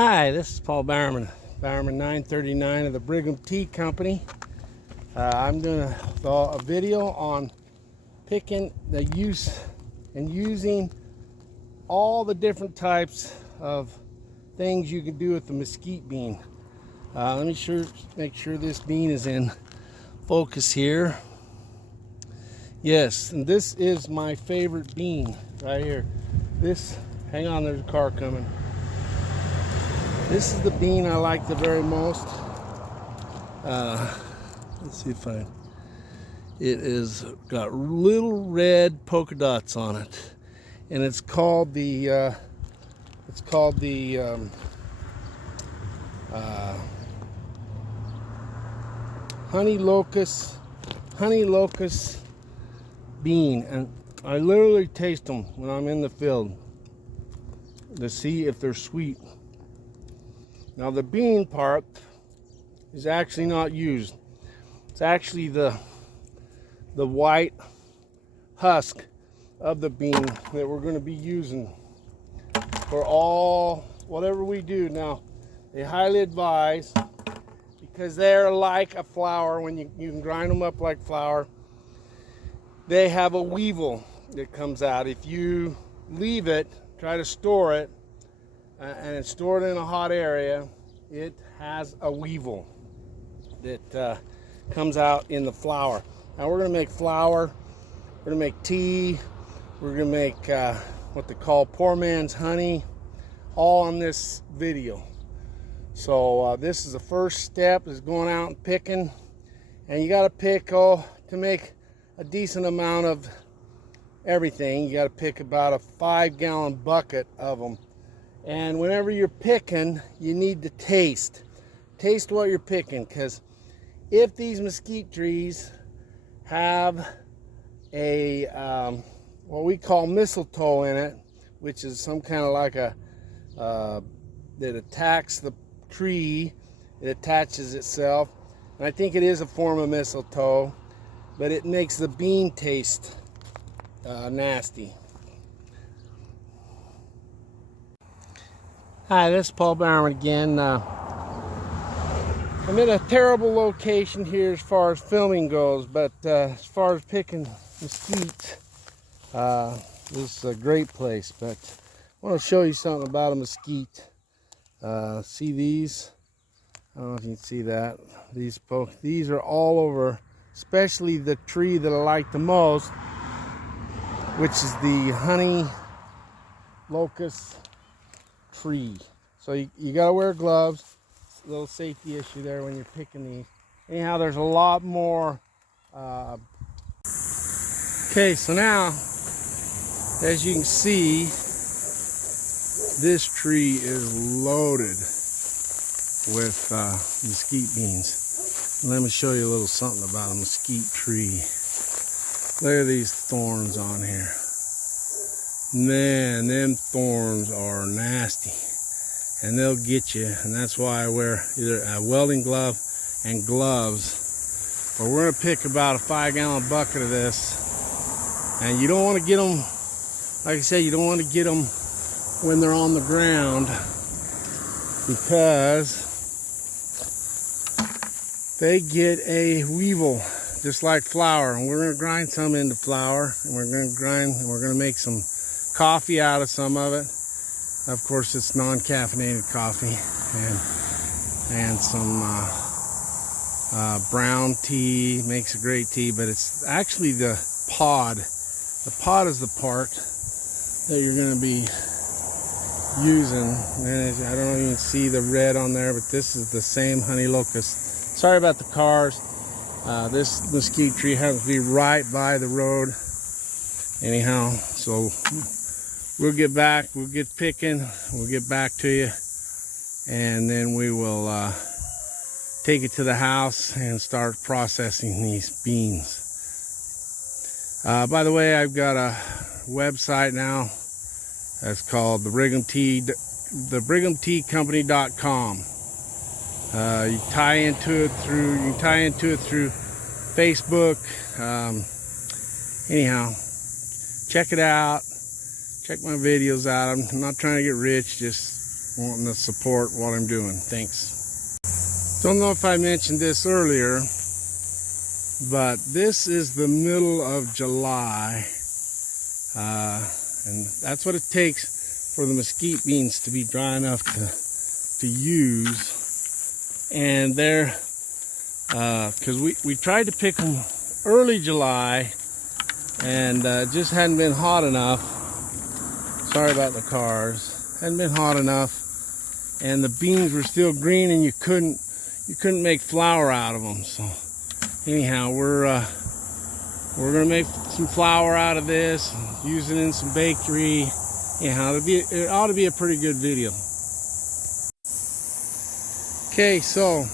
Hi, this is Paul Bowerman, Bowerman 939 of the Brigham Tea Company. I'm doing a video on picking the use and using all the different types of things you can do with the mesquite bean. Let me make sure this bean is in focus here. Yes, and this is my favorite bean right here. Hang on, there's a car coming. This is the bean I like the very most. Let's see if it is got little red polka dots on it, and it's called the honey locust bean, and I literally taste them when I'm in the field to see if they're sweet. Now the bean part is actually not used. It's actually the white husk of the bean that we're going to be using for whatever we do. Now they highly advise, because they're like a flour, when you can grind them up like flour, they have a weevil that comes out. If you leave it, try to store it, and store it in a hot area, it has a weevil that comes out in the flour. Now we're going to make flour, we're going to make tea, we're going to make what they call poor man's honey, all on this video. So this is the first step, is going out and picking, and you got to pick to make a decent amount of everything. You got to pick about a 5-gallon bucket of them. And whenever you're picking, you need to taste what you're picking, because if these mesquite trees have a what we call mistletoe in it, which is some kind of like a that attacks the tree, it attaches itself, and I think it is a form of mistletoe, but it makes the bean taste nasty. Hi, this is Paul Bowerman again. I'm in a terrible location here as far as filming goes, but as far as picking mesquite, this is a great place. But I want to show you something about a mesquite. See these? I don't know if you can see that. These are all over, especially the tree that I like the most, which is the honey locust tree. So you got to wear gloves. It's a little safety issue there when you're picking these. Anyhow, there's a lot more. Okay, so now, as you can see, this tree is loaded with mesquite beans. Let me show you a little something about a mesquite tree. Look at these thorns on here. Man, them thorns are nasty, and they'll get you, and that's why I wear either a welding glove and gloves. But we're going to pick about a 5-gallon bucket of this, and you don't want to get them, like I said, you don't want to get them when they're on the ground, because they get a weevil just like flour. And we're going to grind some into flour, and we're going to make some coffee out of some of it. Of course, it's non-caffeinated coffee, and some brown tea makes a great tea. But it's actually the pod. The pod is the part that you're going to be using. And I don't know if you can see the red on there, but this is the same honey locust. Sorry about the cars. This mesquite tree happens to be right by the road. Anyhow, so we'll get picking, we'll get back to you, and then we will take it to the house and start processing these beans. By the way, I've got a website now that's called thebrighamteacompany.com. You can tie into it through Facebook. Anyhow, check it out. Check my videos out. I'm not trying to get rich, just wanting to support what I'm doing. Thanks. Don't know if I mentioned this earlier, but this is the middle of July, and that's what it takes for the mesquite beans to be dry enough to use. And they're because we tried to pick them early July, and just hadn't been hot enough. Sorry about the cars. Hadn't been hot enough, and the beans were still green, and you couldn't make flour out of them. So anyhow, we're gonna make some flour out of this, use it in some bakery. Anyhow, it ought to be a pretty good video. Okay, so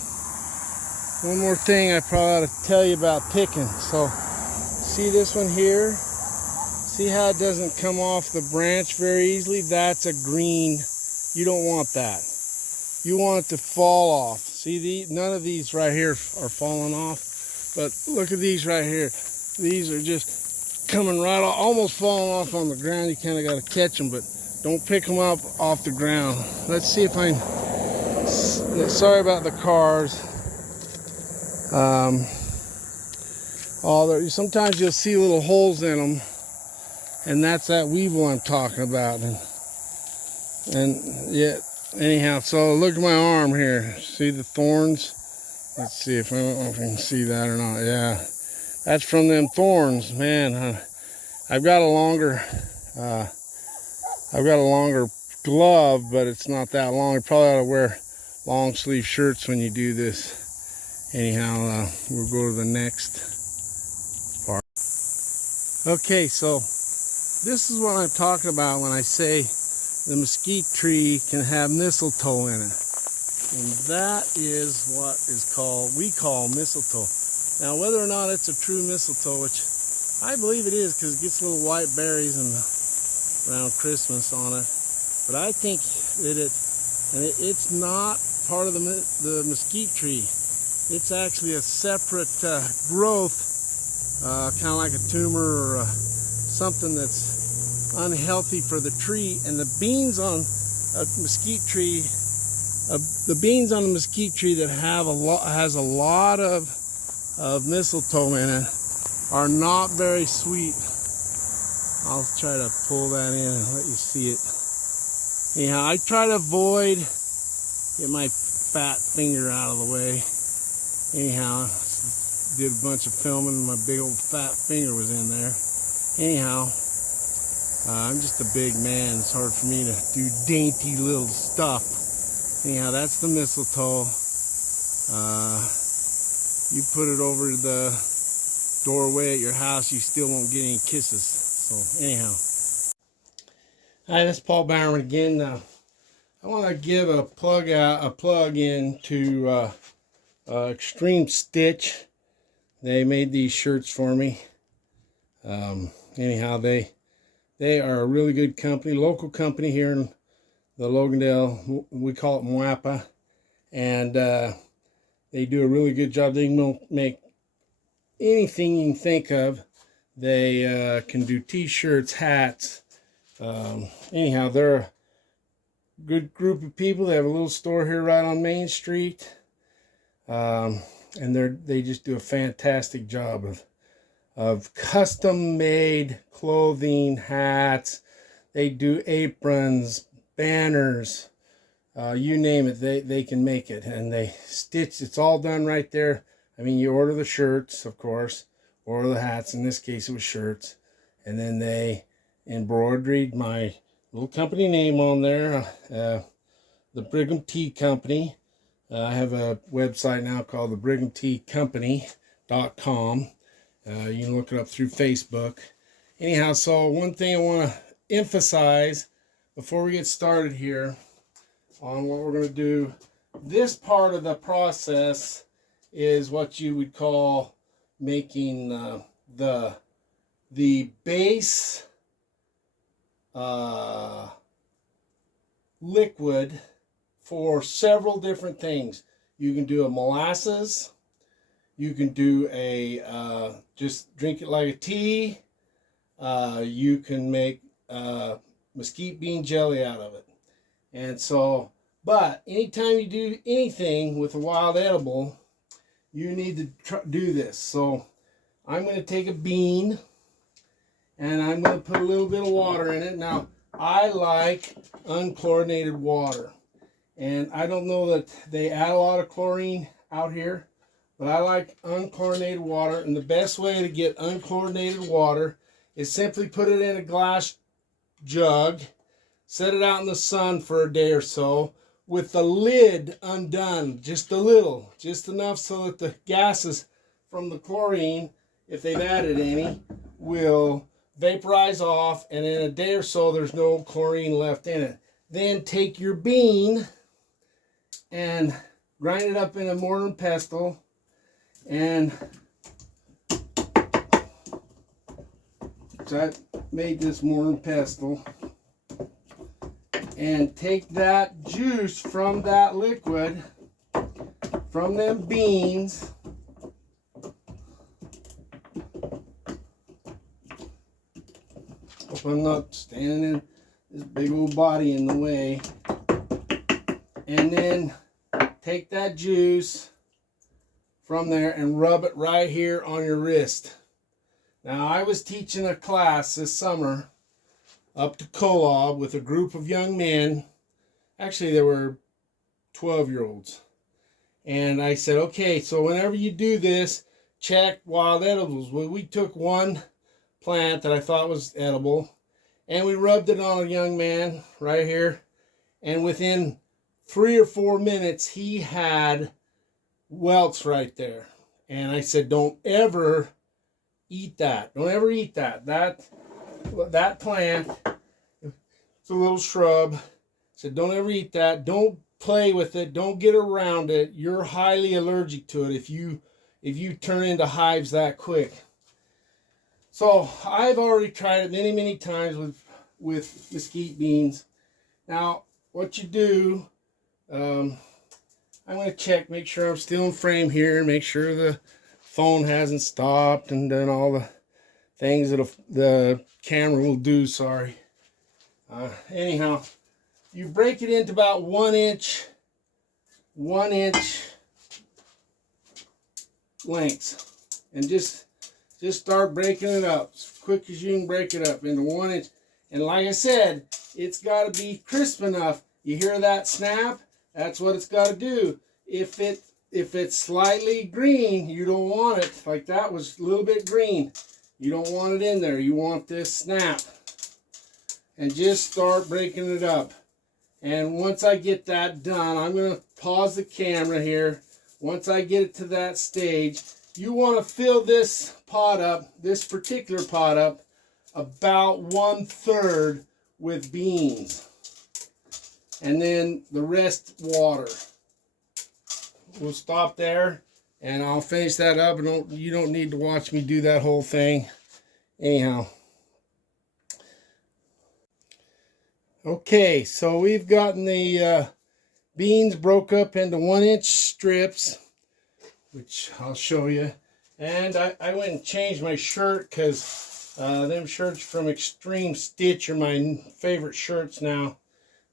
one more thing I probably ought to tell you about picking. So see this one here? See how it doesn't come off the branch very easily? That's a green. You don't want that. You want it to fall off. See, none of these right here are falling off, but look at these right here. These are just coming right off, almost falling off on the ground. You kind of got to catch them, but don't pick them up off the ground. Let's see if I'm, sorry about the cars. Sometimes you'll see little holes in them, and that's that weevil I'm talking about. And yeah, anyhow, so look at my arm here. See the thorns? Let's see if I don't know if you can see that or not. Yeah, that's from them thorns, man. I've got a longer glove, but it's not that long. You probably ought to wear long sleeve shirts when you do this. Anyhow, we'll go to the next part. Okay, so this is what I'm talking about when I say the mesquite tree can have mistletoe in it. And that is what we call mistletoe. Now, whether or not it's a true mistletoe, which I believe it is because it gets little white berries around Christmas on it. But I think that it's not part of the mesquite tree. It's actually a separate growth, kind of like a tumor or something that's unhealthy for the tree. And the beans on a mesquite tree, that has a lot of mistletoe in it, are not very sweet. I'll try to pull that in and let you see it. Anyhow, I try to avoid, get my fat finger out of the way. Anyhow, did a bunch of filming and my big old fat finger was in there. Anyhow, I'm just a big man. It's hard for me to do dainty little stuff. Anyhow, that's the mistletoe. You put it over the doorway at your house, you still won't get any kisses. So anyhow. Hi, this is Paul Bowerman again. I want to give a plug in to Extreme Stitch. They made these shirts for me. Anyhow, they are a really good company, local company here in the Logandale. We call it Mwapa, and they do a really good job. They can make anything you can think of. They can do t-shirts, hats. Anyhow, they're a good group of people. They have a little store here right on Main Street. And they just do a fantastic job of custom made clothing, hats. They do aprons, banners, you name it, they can make it. And they stitch, it's all done right there. I mean, you order the shirts, of course, or the hats. In this case, it was shirts. And then they embroidered my little company name on there, the Brigham Tea Company. I have a website now called thebrighamteacompany.com. You can look it up through Facebook. Anyhow, so one thing I want to emphasize before we get started here on what we're going to do, this part of the process is what you would call making the base liquid for several different things. You can do a molasses. You can do a just drink it like a tea. You can make mesquite bean jelly out of it. And so But anytime you do anything with a wild edible, you need to do this. So I'm going to take a bean and I'm going to put a little bit of water in it. Now, I like unchlorinated water. And I don't know that they add a lot of chlorine out here, but I like unchlorinated water. And the best way to get unchlorinated water is simply put it in a glass jug, set it out in the sun for a day or so with the lid undone, just a little, just enough so that the gases from the chlorine, if they've added any, will vaporize off, and in a day or so there's no chlorine left in it. Then take your bean and grind it up in a mortar and pestle, and so I made this mortar and pestle, and take that juice from that liquid, from them beans, hope I'm not standing in this big old body in the way, and then take that juice from there and rub it right here on your wrist. Now, I was teaching a class this summer up to Kolob with a group of young men. Actually, there were 12-year-olds. And I said, okay, so whenever you do this, check wild edibles. Well, we took one plant that I thought was edible, and we rubbed it on a young man right here. And within 3 or 4 minutes, he had welts right there. And I said, don't ever eat that. Don't ever eat that. That plant, it's a little shrub. I said, don't ever eat that. Don't play with it. Don't get around it. You're highly allergic to it if you turn into hives that quick. So I've already tried it many, many times with mesquite beans. Now, what you do, I'm going to check, make sure I'm still in frame here, make sure the phone hasn't stopped and done all the things that the camera will do, sorry. Anyhow, you break it into about 1 inch lengths, and just start breaking it up as quick as you can break it up into 1 inch. And like I said, it's got to be crisp enough. You hear that snap? That's what it's got to do. If it's slightly green, you don't want it. Like that was a little bit green. You don't want it in there. You want this snap. And just start breaking it up. And once I get that done, I'm going to pause the camera here. Once I get it to that stage, you want to fill this pot up, this particular pot up, about 1/3 with beans. And then the rest water. We'll stop there and I'll finish that up. And you don't need to watch me do that whole thing. Anyhow. Okay, so we've gotten the beans broke up into 1-inch strips, which I'll show you. And I went and changed my shirt because them shirts from Extreme Stitch are my favorite shirts now.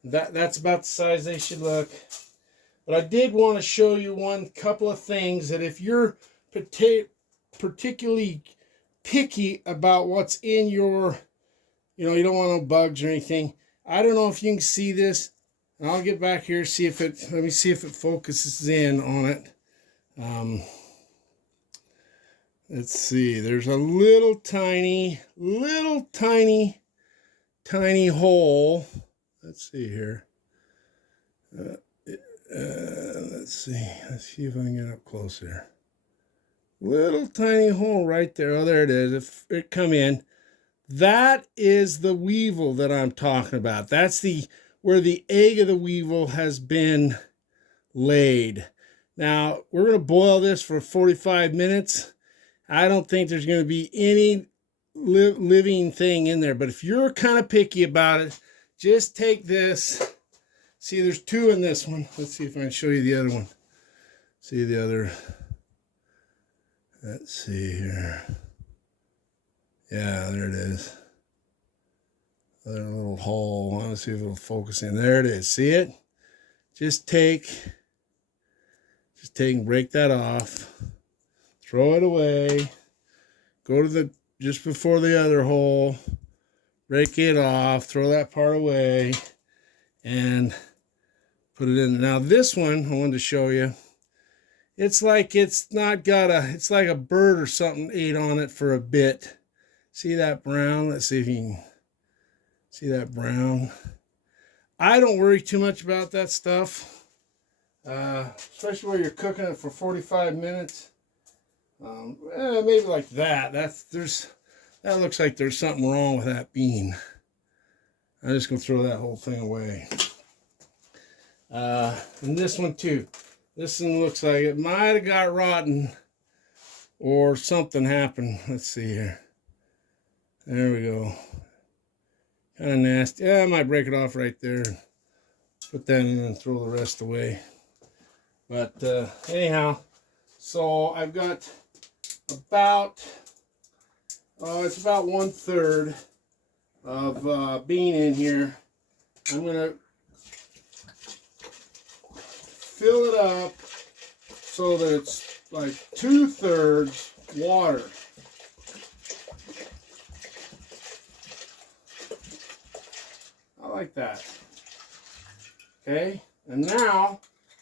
That's about the size they should look. But I did want to show you couple of things that if you're particularly picky about what's in your, you don't want no bugs or anything. I don't know if you can see this. And I'll get back here, let me see if it focuses in on it. Let's see, there's a little tiny hole. Let's see here. Let's see if I can get up closer. Little tiny hole right there. Oh, there it is. If it come in, that is the weevil that I'm talking about. That's where the egg of the weevil has been laid. Now, we're going to boil this for 45 minutes. I don't think there's going to be any living thing in there. But if you're kind of picky about it, just take this. See, there's 2 in this one. Let's see if I can show you the other one. See the other. Let's see here. Yeah, there it is. Another little hole. I want to see if it'll focus in. There it is. See it? just take and break that off, throw it away, go to the, just before the other hole, break it off, throw that part away, and put it in. Now this one I wanted to show you. It's like it's not got a, it's like a bird or something ate on it for a bit. See that brown? Let's see if you can see that brown. I don't worry too much about that stuff, especially where you're cooking it for 45 minutes. Maybe like that. That looks like there's something wrong with that bean. I'm just gonna throw that whole thing away. And this one too. This one looks like it might have got rotten or something happened. Let's see here. There we go. Kind of nasty. Yeah, I might break it off right there. Put that in and throw the rest away. But anyhow, so I've got about, it's about 1/3 of bean in here. I'm going to fill it up so that it's like 2/3 water. I like that. Okay, and now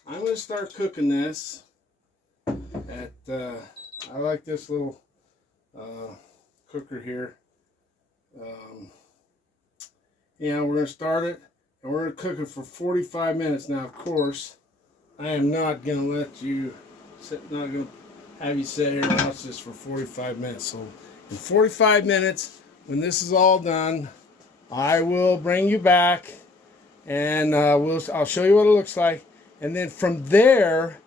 I'm going to start cooking this at, I like this little cooker here. Yeah, we're going to start it and we're going to cook it for 45 minutes. Now, of course, I am not going to let you, not going to have you sit here and watch this for 45 minutes. So in 45 minutes, when this is all done, I will bring you back and I'll show you what it looks like. And then from there,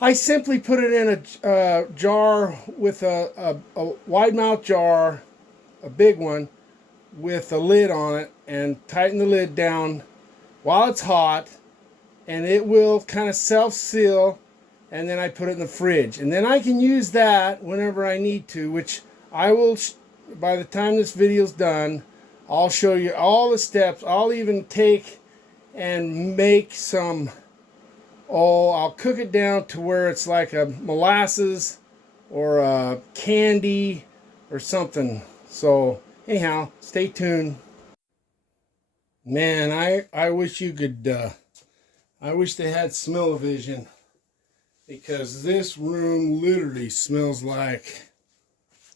I simply put it in a jar with a wide mouth jar, a big one, with a lid on it, and tighten the lid down while it's hot, and it will kind of self-seal, and then I put it in the fridge. And then I can use that whenever I need to, which I will, by the time this video's done, I'll show you all the steps. I'll even take and make some, I'll cook it down to where it's like a molasses or a candy or something. So anyhow, stay tuned. Man, I wish you could, I wish they had smell-o-vision, because this room literally smells like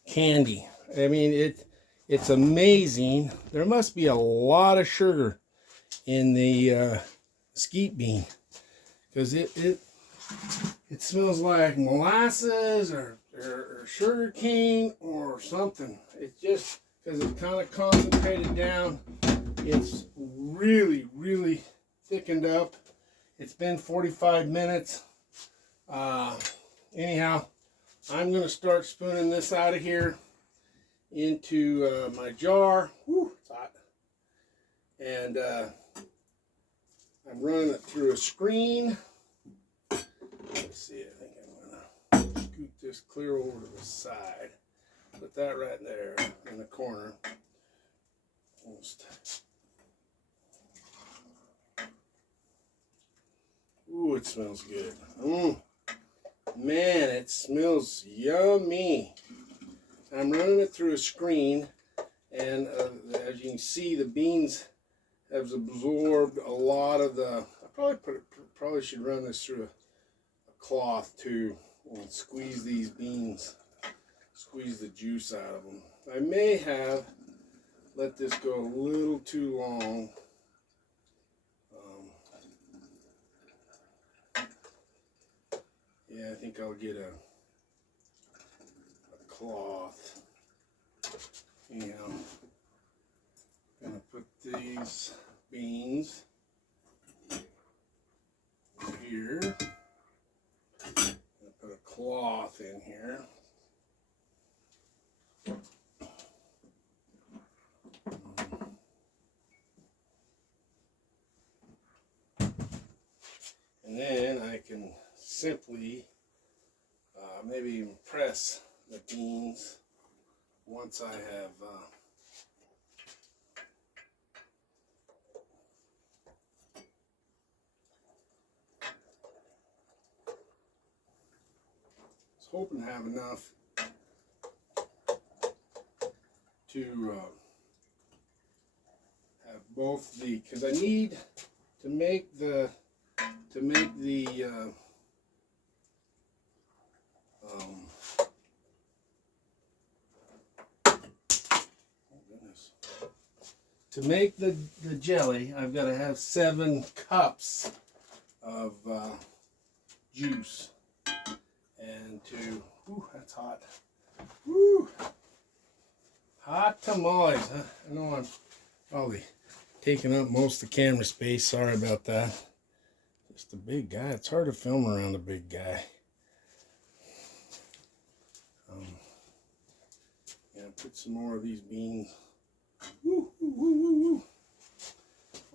candy. I mean, it's amazing. There must be a lot of sugar in the mesquite bean, because it smells like molasses or sugar cane or something. It's just because it's kind of concentrated down. It's really, really thickened up. It's been 45 minutes. Anyhow, I'm going to start spooning this out of here into my jar. Whew, it's hot. And I'm running it through a screen. Let's see, I think I'm going to scoot this clear over to the side. Put that right there in the corner. Almost. Ooh, it smells good. Man, it smells yummy. I'm running it through a screen, and as you can see, the beans have absorbed a lot of the. I probably should run this through a cloth too, and squeeze these beans, squeeze the juice out of them. I may have let this go a little too long. Yeah, I think I'll get a cloth. Anyhow, I'm gonna put these beans here. I'm gonna put a cloth in here. And then I can simply maybe even press the beans once I have hoping to have enough to have both the, because I need to make the oh goodness, to make the jelly, I've got to have 7 cups of juice, and to, ooh, that's hot. Woo! Hot tamales, huh? I know I'm probably taking up most of the camera space. Sorry about that. Just a big guy. It's hard to film around a big guy. Yeah, put some more of these beans. Woo, woo, woo, woo, woo.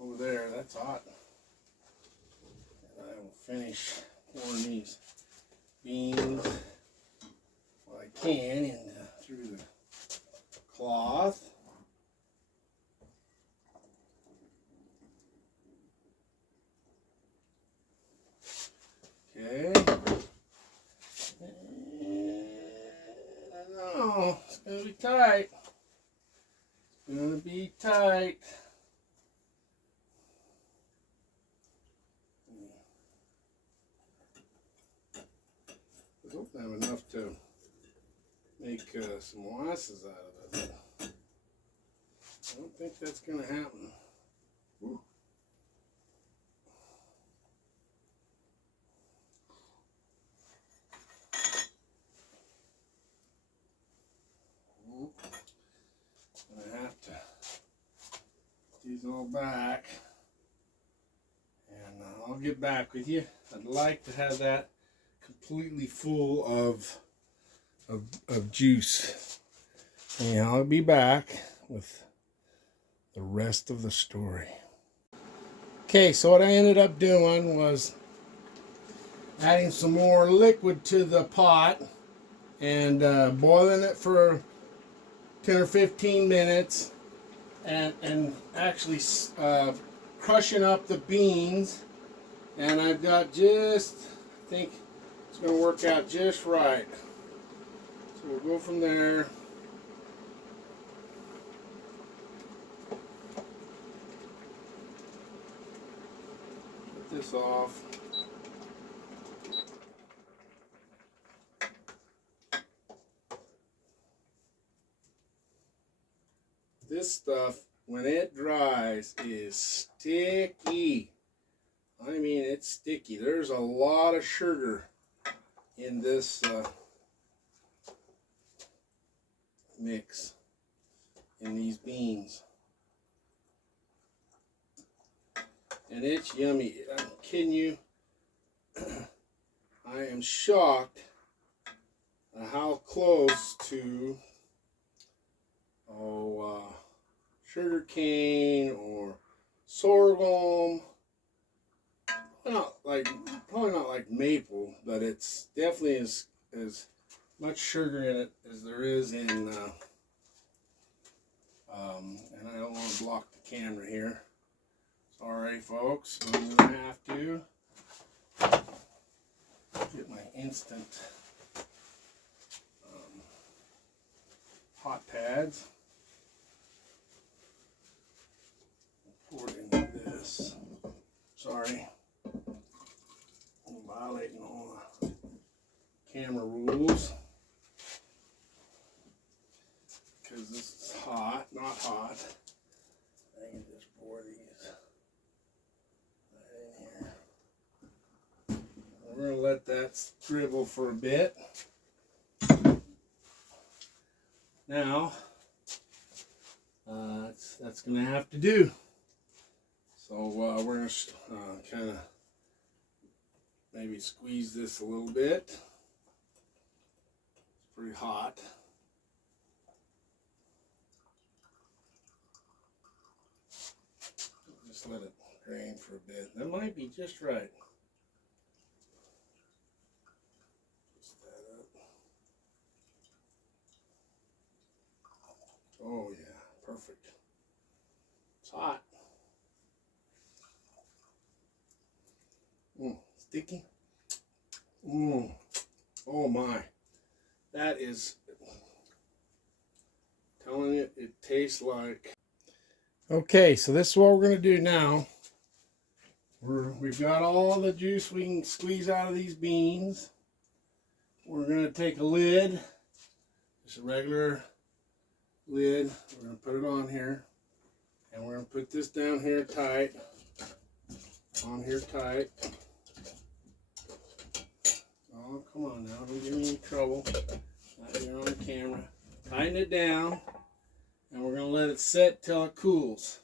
Over there, that's hot. And I will finish pouring these beans while I can in through the cloth. Okay. Oh, it's gonna be tight. It's gonna be tight. I hope I have enough to make some molasses out of it. I don't think that's gonna happen. Woo. I have to put these all back, and I'll get back with you. I'd like to have that completely full of juice, and I'll be back with the rest of the story. Okay, so what I ended up doing was adding some more liquid to the pot and boiling it for 10 or 15 minutes, and actually crushing up the beans. And I've got just, I think it's going to work out just right. So we'll go from there. Put this off. This stuff, when it dries, is sticky. I mean, it's sticky. There's a lot of sugar in this mix, in these beans. And it's yummy. I'm kidding you. I am shocked at how close to sugar cane or sorghum. Probably not like maple, but it's definitely as much sugar in it as there is in. And I don't want to block the camera here. Sorry, folks. I'm gonna have to get my instant hot pads. Pour it into this. Sorry, I'm violating all the camera rules because this is hot, not hot. I can just pour these right in here. We're gonna let that dribble for a bit. Now, that's gonna have to do. So we're going to kind of maybe squeeze this a little bit. It's pretty hot. Just let it drain for a bit. That might be just right. Twist that up. Oh yeah, perfect. It's hot. Sticky. Oh my. That is, telling you, it tastes like. Okay, so this is what we're going to do now. We've got all the juice we can squeeze out of these beans. We're going to take a lid, just a regular lid. We're going to put it on here. And we're going to put this down here tight. On here tight. Oh, come on now. Don't give me any trouble. Not here on camera. Tighten it down. And we're going to let it set till it cools.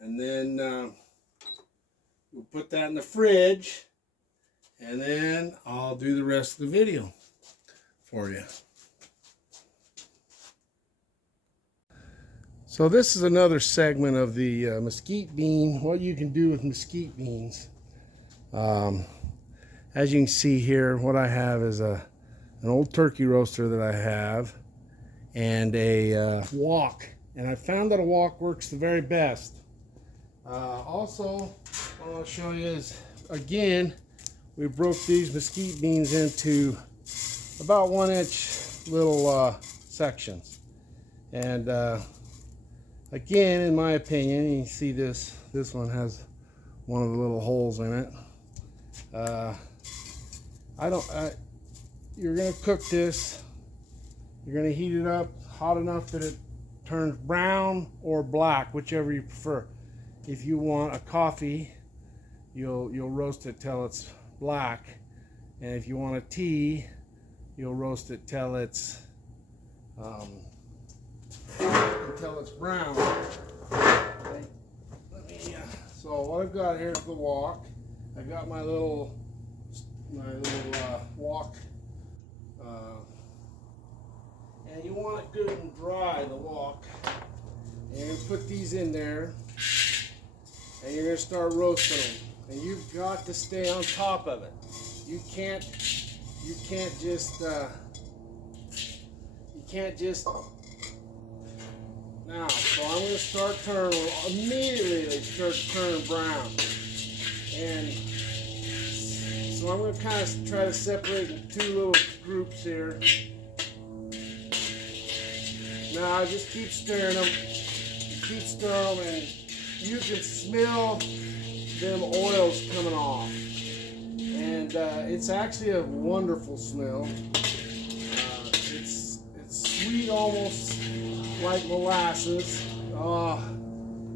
And then we'll put that in the fridge. And then I'll do the rest of the video for you. So this is another segment of the mesquite bean, what you can do with mesquite beans. As you can see here, what I have is an old turkey roaster that I have and a wok. And I found that a wok works the very best. Also, what I want to show you is, again, we broke these mesquite beans into about 1-inch little sections. And again, in my opinion, you can see this one has one of the little holes in it. You're going to cook this. You're going to heat it up hot enough that it turns brown or black, whichever you prefer. If you want a coffee, you'll roast it till it's black, and if you want a tea, you'll roast it till it's brown. Okay. So what I've got here is the wok. I got my little wok, and you want it good and dry, the wok. And you put these in there, and you're going to start roasting them. And you've got to stay on top of it. You can't just now. So I'm going to start turning. Immediately they start turning brown, and so I'm going to kind of try to separate in two little groups here. Now I just keep stirring them. Keep stirring them, and you can smell them oils coming off, and it's actually a wonderful smell. It's sweet, almost like molasses. Oh,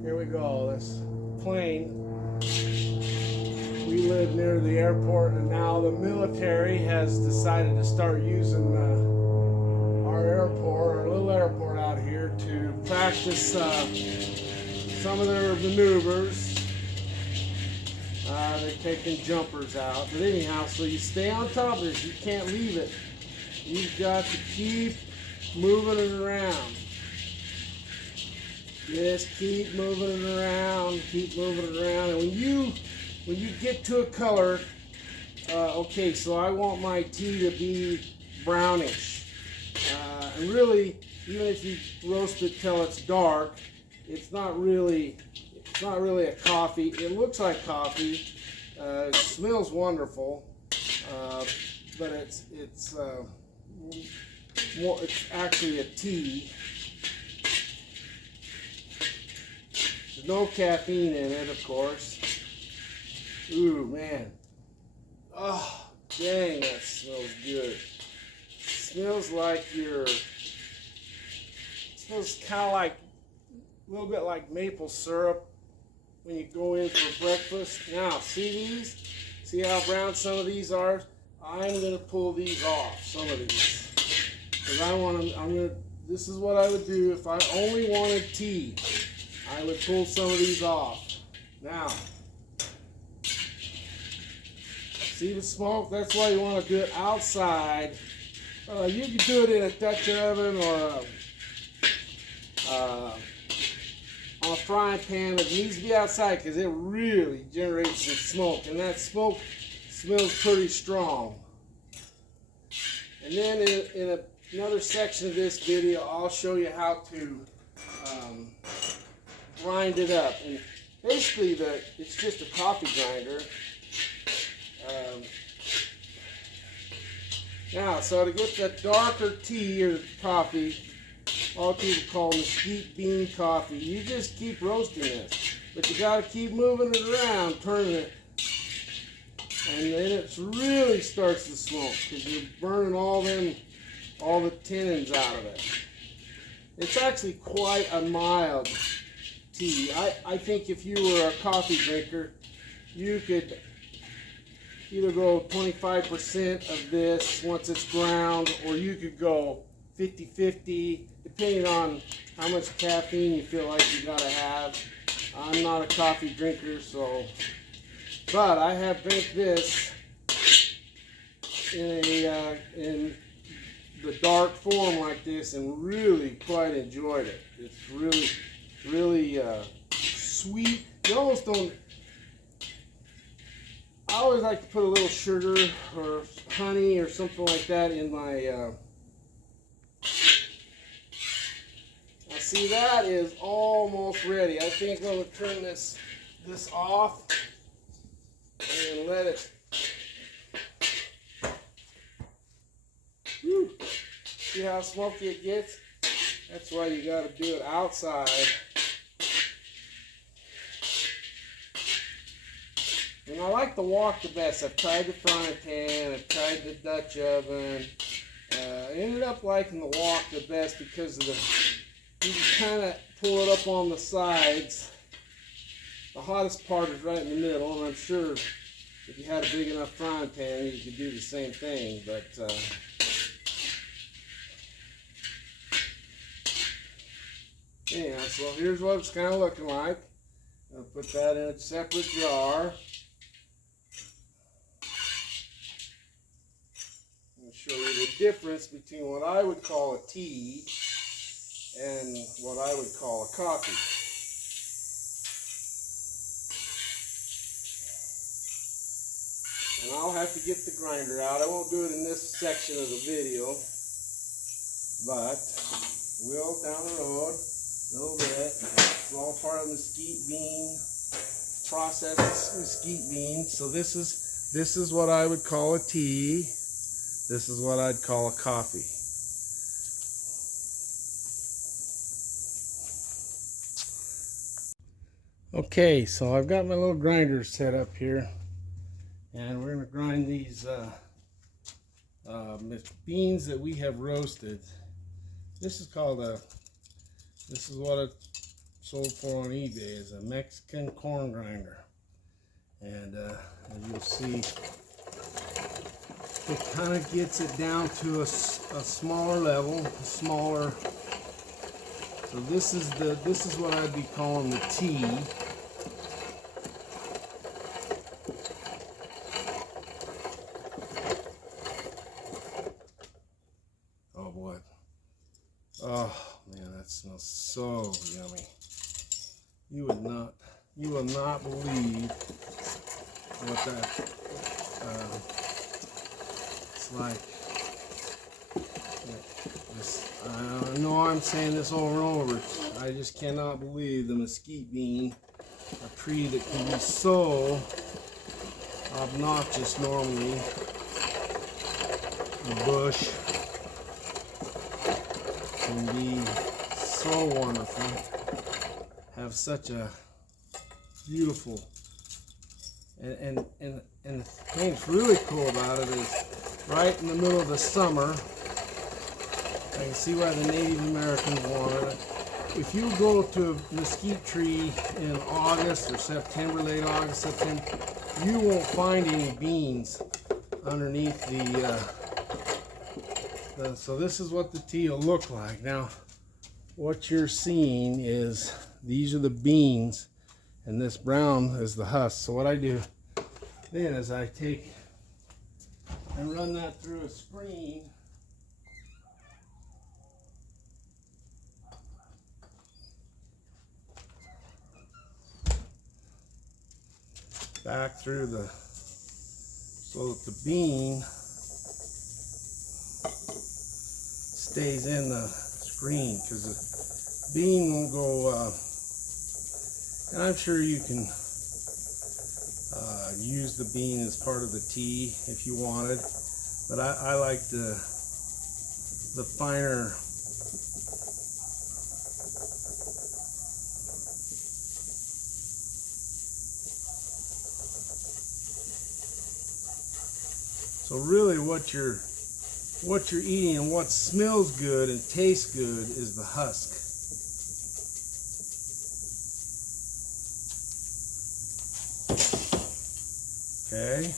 here we go. This plane. We live near the airport, and now the military has decided to start using our airport, our little airport out here, to practice some of their maneuvers. They're taking jumpers out. But anyhow, so you stay on top of this. You can't leave it. You've got to keep moving it around. Just keep moving it around. Keep moving it around. And when you get to a color, okay, so I want my tea to be brownish. And really, even if you roast it till it's dark, it's not really a coffee. It looks like coffee. It smells wonderful, but it's actually a tea. There's no caffeine in it, of course. Ooh, man. Oh, dang, that smells good. It smells like it smells kind of like a little bit like maple syrup when you go in for breakfast. Now, see these? See how brown some of these are? I'm going to pull these off, some of these. Because this is what I would do if I only wanted tea. I would pull some of these off. Now, see the smoke? That's why you want to do it outside. You can do it in a Dutch oven or on a frying pan. It needs to be outside because it really generates some smoke, and that smoke smells pretty strong. And then in another section of this video, I'll show you how to grind it up. And basically, it's just a coffee grinder. Now, so to get the darker tea or coffee, a lot of people call mesquite bean coffee, you just keep roasting this. But you gotta keep moving it around, turning it. And then it really starts to smoke because you're burning all the tannins out of it. It's actually quite a mild tea. I think if you were a coffee drinker, you could either go 25% of this once it's ground, or you could go 50-50, depending on how much caffeine you feel like you gotta have. I'm not a coffee drinker, but I have drank this in the dark form like this and really quite enjoyed it. It's really sweet. You almost don't. I always like to put a little sugar or honey or something like that in my. Now see, that is almost ready. I think I'm going to turn this off and let it. Whew. See how smoky it gets? That's why you got to do it outside. And I like the wok the best. I've tried the frying pan, I've tried the Dutch oven. I ended up liking the wok the best because of you can kind of pull it up on the sides. The hottest part is right in the middle, and I'm sure if you had a big enough frying pan, you could do the same thing. But anyhow, so here's what it's kind of looking like. I'll put that in a separate jar. I'll show you the difference between what I would call a tea and what I would call a coffee. And I'll have to get the grinder out. I won't do it in this section of the video, but will down the road a little bit. It's all part of the mesquite bean, processed mesquite beans. So this is what I would call a tea. This is what I'd call a coffee. Okay, so I've got my little grinder set up here, and we're going to grind these beans that we have roasted. This is called this is what it sold for on eBay, is a Mexican corn grinder. And as you'll see, it kind of gets it down to a smaller level, smaller. So this is what I'd be calling the tea. Oh boy. Oh man, that smells so yummy. You will not believe what that it's like. I know I'm saying this over and over. I just cannot believe the mesquite bean, a tree that can be so obnoxious normally, a bush, can be so wonderful, have such a beautiful, and the thing that's really cool about it is right in the middle of the summer. I can see why the Native Americans wanted it. If you go to a mesquite tree in August or September, late August, September, you won't find any beans underneath so this is what the tea will look like. Now, what you're seeing is these are the beans, and this brown is the husk. So what I do then is I take and run that through a screen. Back through so that the bean stays in the screen, because the bean won't go, and I'm sure you can use the bean as part of the tea if you wanted, but I like the finer. So really what you're eating and what smells good and tastes good is the husk. Okay.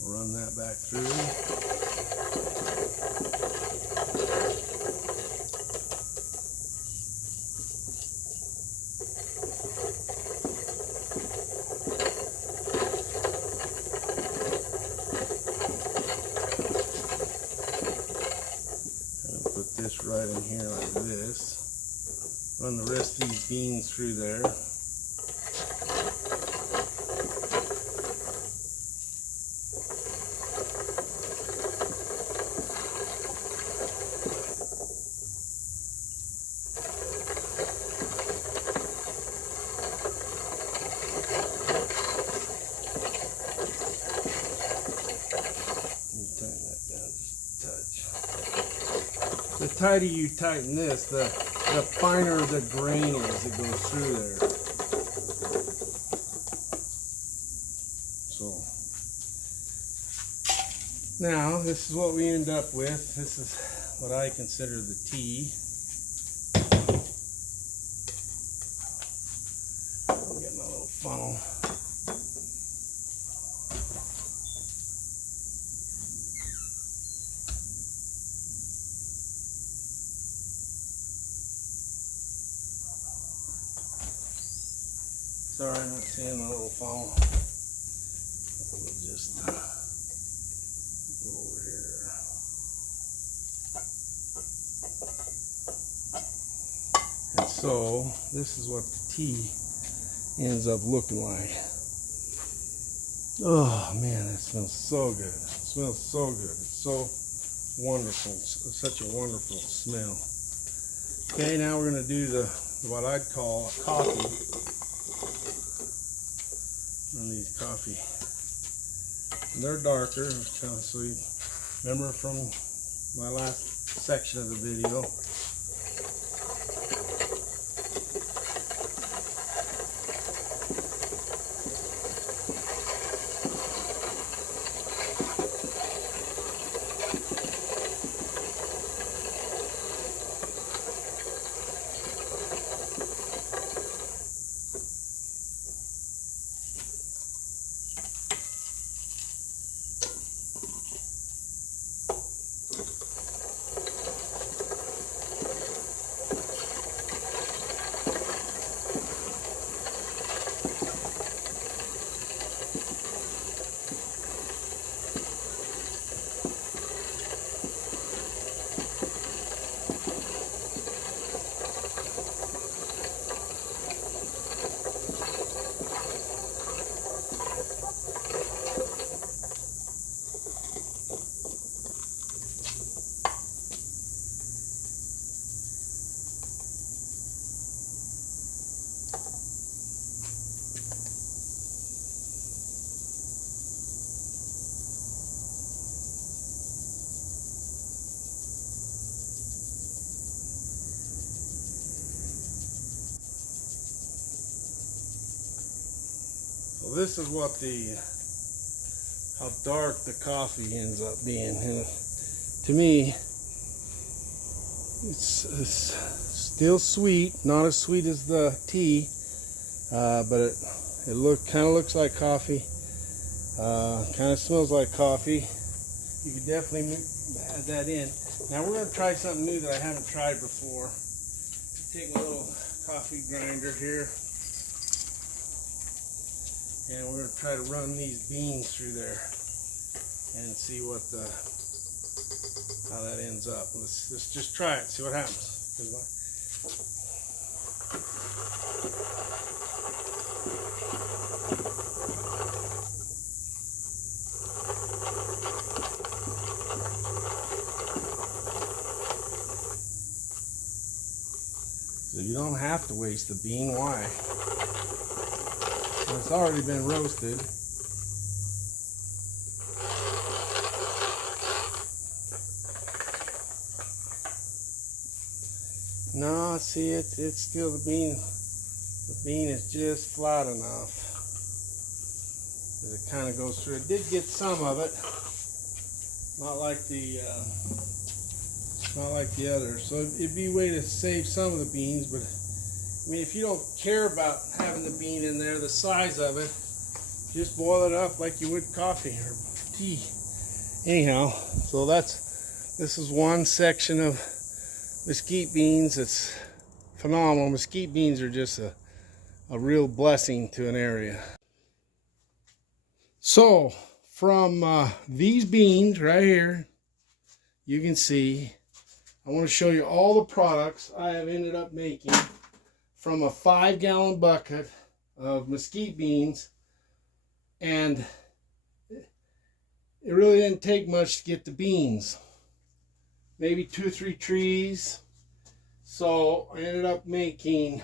We'll run that back through. Put this right in here like this. Run the rest of these beans through there. The tighter you tighten this, the finer the grain is that goes through there. So now this is what we end up with. This is what I consider the tea. I'll get my little funnel. Sorry, I'm not seeing my little funnel. We'll just go over here. And so, this is what the tea ends up looking like. Oh man, that smells so good. It smells so good. It's so wonderful. It's such a wonderful smell. Okay, now we're going to do what I'd call a coffee. On these coffee, and they're darker, so you remember from my last section of the video. So this is what how dark the coffee ends up being. And to me, it's still sweet, not as sweet as the tea, but it kind of looks like coffee, kind of smells like coffee. You could definitely add that in. Now we're going to try something new that I haven't tried before. Take a little coffee grinder here, and we're going to try to run these beans through there and see how that ends up. Let's just try it, see what happens. So you don't have to waste the bean. Why? It's already been roasted. No, see it. It's still the bean. The bean is just flat enough that it kind of goes through. It did get some of it, not like the others. So it'd be a way to save some of the beans. But I mean, if you don't care about having the bean in there, the size of it, just boil it up like you would coffee or tea. Anyhow, so this is one section of mesquite beans. It's phenomenal. Mesquite beans are just a real blessing to an area. So from these beans right here, you can see, I want to show you all the products I have ended up making from a 5-gallon bucket of mesquite beans. And it really didn't take much to get the beans. Maybe 2-3 trees. So I ended up making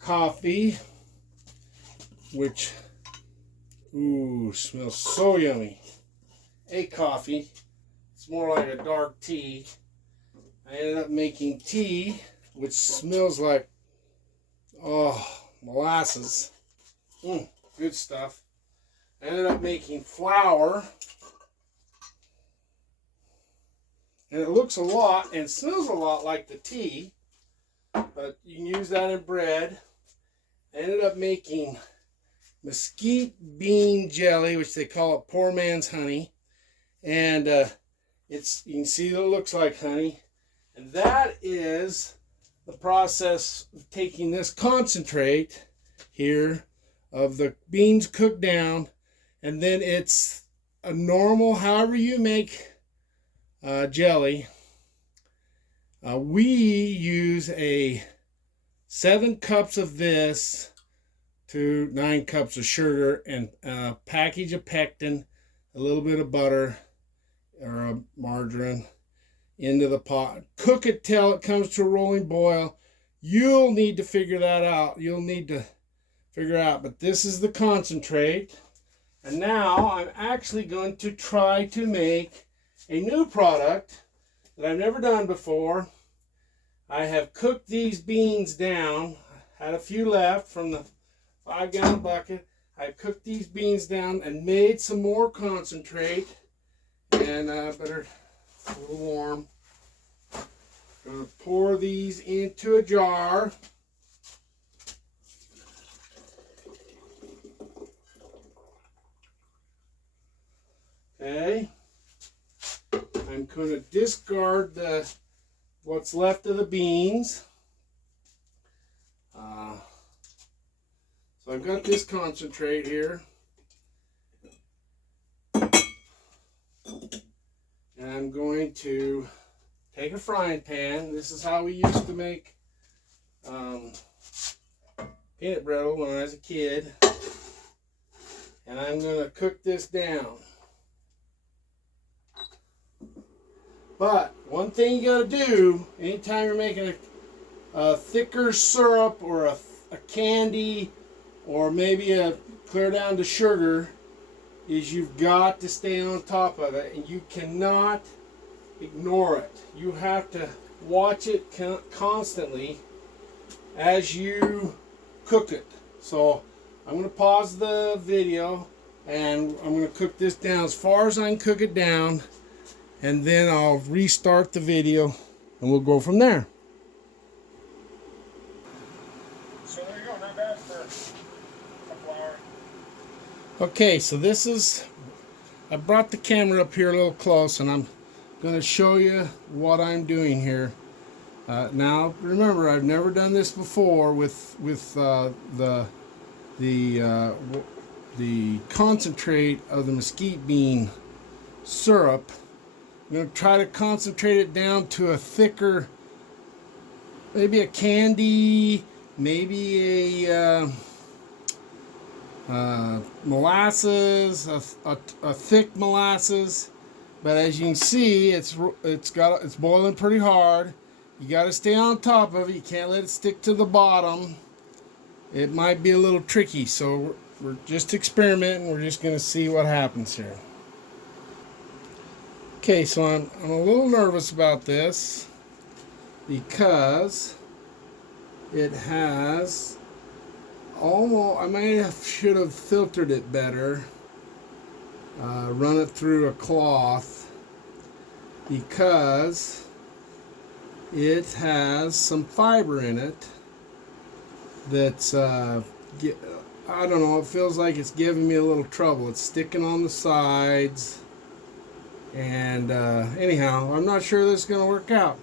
coffee, which, ooh, smells so yummy. A coffee. It's more like a dark tea. I ended up making tea, which smells like, oh, molasses. Good stuff. I ended up making flour. And it looks a lot and smells a lot like the tea, but you can use that in bread. I ended up making mesquite bean jelly, which they call it poor man's honey. And you can see that it looks like honey. And that is the process of taking this concentrate here of the beans cooked down, and then it's a normal, however you make jelly. We use 7 cups of this to 9 cups of sugar and a package of pectin, a little bit of butter or a margarine into the pot. Cook it till it comes to a rolling boil. You'll need to figure that out. You'll need to figure out, but this is the concentrate. And now I'm actually going to try to make a new product that I've never done before. I have cooked these beans down. Had a few left from the 5-gallon bucket. I cooked these beans down and made some more concentrate. And better, a little warm. Gonna pour these into a jar. Okay. I'm going to discard what's left of the beans. So I've got this concentrate here. And I'm going to take a frying pan. This is how we used to make peanut brittle when I was a kid. And I'm going to cook this down. But one thing you got to do anytime you're making a thicker syrup or a candy or maybe a clear down to sugar is you've got to stay on top of it, and you cannot ignore it. You have to watch it constantly as you cook it. So I'm going to pause the video and I'm going to cook this down as far as I can cook it down. And then I'll restart the video and we'll go from there. So there you go, not bad for a couple hours. Okay, so this is, I brought the camera up here a little close and I'm going to show you what I'm doing here. Now remember, I've never done this before with the concentrate of the mesquite bean syrup. I'm going to try to concentrate it down to a thicker, maybe a candy, maybe a molasses, a thick molasses. But as you can see, it's boiling pretty hard. You got to stay on top of it. You can't let it stick to the bottom. It might be a little tricky, so we're just experimenting. We're just going to see what happens here. Okay, so I'm a little nervous about this. because it has almost, should have filtered it better, run it through a cloth, because it has some fiber in it that's I don't know, it feels like it's giving me a little trouble. It's sticking on the sides, and anyhow, I'm not sure this is going to work out.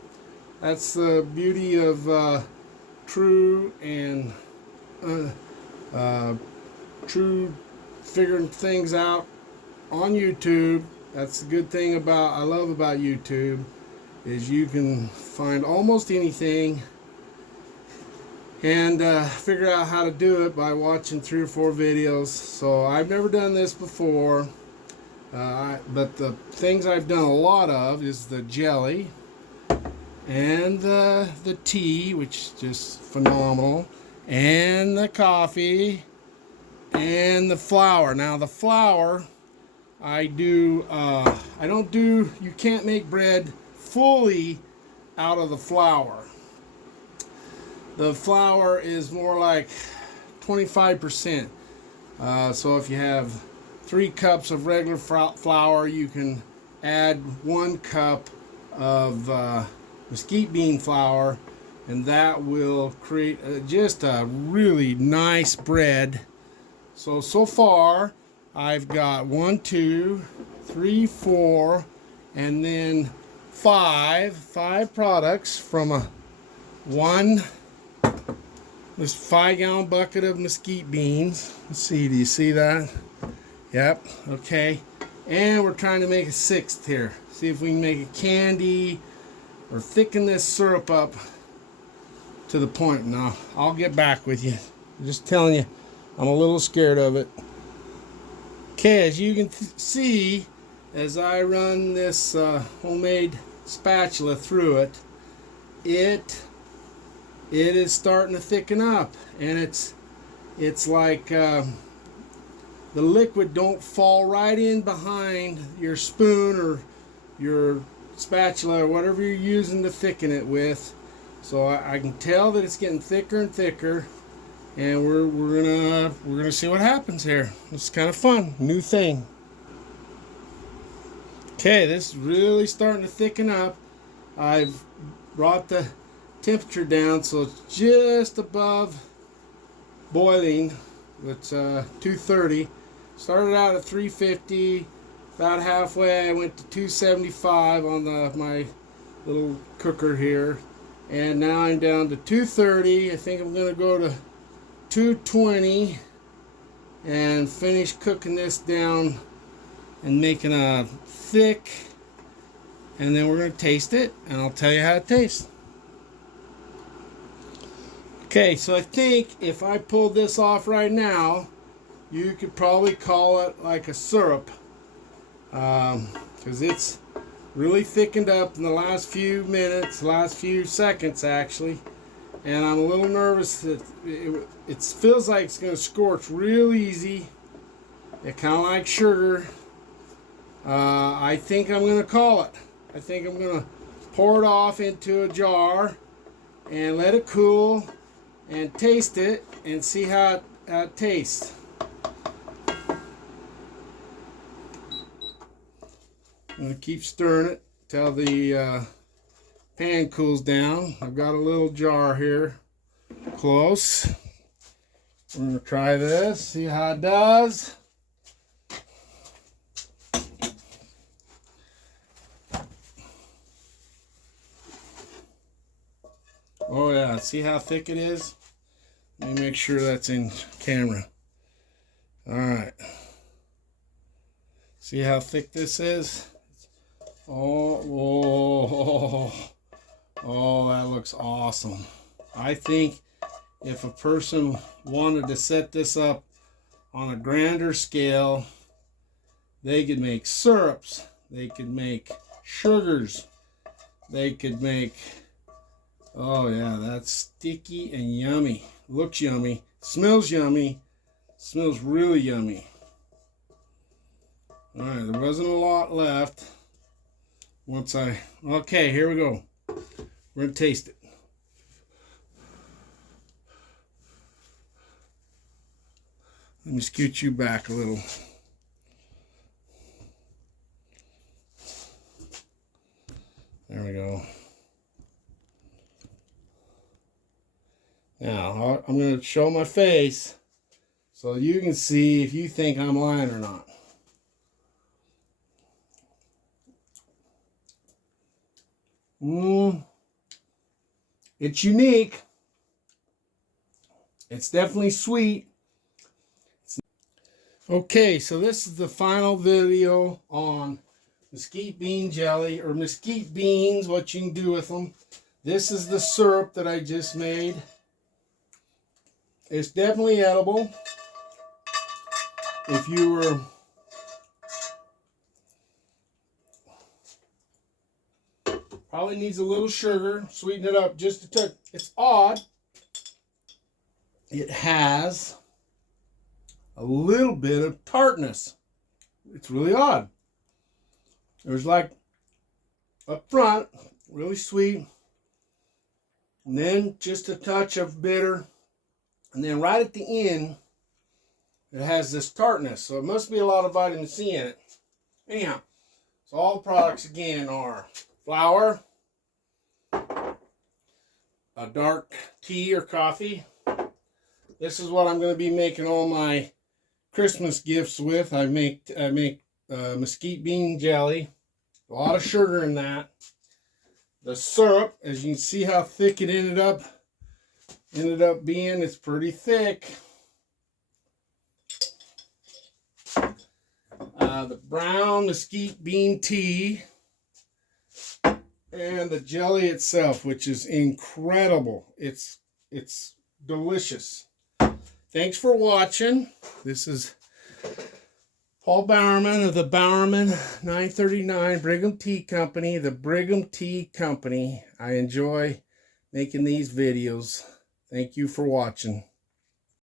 That's the beauty of true figuring things out on YouTube. That's the good thing I love about YouTube, is you can find almost anything and figure out how to do it by watching 3 or 4 videos. So I've never done this before, but the things I've done a lot of is the jelly and the tea, which is just phenomenal, and the coffee and the flour. Now the flour, I don't do, you can't make bread fully out of the flour. The flour is more like 25%. So if you have 3 cups of regular flour, you can add 1 cup of mesquite bean flour, and that will create just a really nice bread. So far I've got 1, 2, 3, 4, and then 5 products from this 5-gallon bucket of mesquite beans. Let's see, do you see that? Yep, okay. And we're trying to make a 6th here. See if we can make a candy or thicken this syrup up to the point. Now, I'll get back with you. I'm just telling you, I'm a little scared of it. Okay, as you can see, as I run this homemade spatula through it, it is starting to thicken up, and it's like the liquid don't fall right in behind your spoon or your spatula or whatever you're using to thicken it with. So I can tell that it's getting thicker and thicker, and we're gonna see what happens here. It's kind of fun, new thing. Okay, this is really starting to thicken up. I've brought the temperature down so it's just above boiling. It's 230. Started out at 350. About halfway I went to 275 on my little cooker here, and now I'm down to 230. I think I'm going to go to 220 and finish cooking this down and making a thick, and then we're going to taste it, and I'll tell you how it tastes. Okay, so I think if I pulled this off right now, you could probably call it like a syrup, because it's really thickened up in the last few minutes, last few seconds actually, and I'm a little nervous that it feels like it's going to scorch real easy. It kind of like sugar. I think I'm going to call it. I think I'm going to pour it off into a jar and let it cool and taste it and see how it tastes. I'm going to keep stirring it till the pan cools down. I've got a little jar here close. We're going to try this, see how it does. Oh yeah, see how thick it is? Let me make sure that's in camera. Alright. See how thick this is? Oh, that looks awesome. I think if a person wanted to set this up on a grander scale, they could make syrups, they could make sugars, they could make, oh yeah, that's sticky and yummy. Looks yummy, smells yummy, smells really yummy. Alright, there wasn't a lot left. Okay, here we go. We're going to taste it. Let me scoot you back a little. There we go. Now, I'm going to show my face so you can see if you think I'm lying or not. It's unique. It's definitely sweet. Okay, so this is the final video on mesquite bean jelly, or mesquite beans, what you can do with them. This is the syrup that I just made. It's definitely edible. If you were probably needs a little sugar, sweeten it up just a touch. It's odd. It has a little bit of tartness. It's really odd. There's like up front, really sweet, and then just a touch of bitter, and then right at the end, it has this tartness. So it must be a lot of vitamin C in it. Anyhow, so all the products again are flour, a dark tea or coffee. This is what I'm going to be making all my Christmas gifts with. I make mesquite bean jelly. A lot of sugar in that. The syrup, as you can see how thick it ended up being, it's pretty thick. The brown mesquite bean tea, and the jelly itself, which is incredible. It's delicious. Thanks for watching. This is Paul Bowerman of the Bowerman 939 Brigham Tea Company, the Brigham Tea Company. I enjoy making these videos. Thank you for watching.